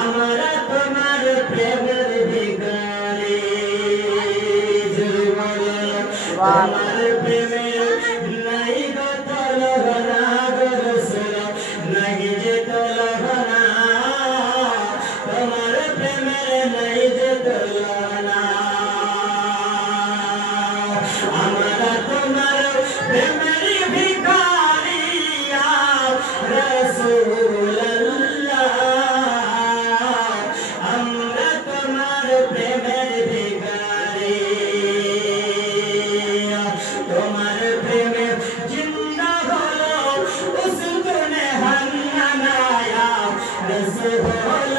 আমরা তোমার প্রেমের ভিখারি তোমার প্রেমে নাই গো তলহনা গো রাসূল নাই যে তলহনা তোমার প্রেমে নাই যে তলহনা আমরা তোমার প্রেমের ভিখারি রাসূলুল্লাহ আমরা তোমার প্রেমের ভিখারি তোমার প্রেমে জিন্দা হলো উসকুনে হান্নানায়া রাসূল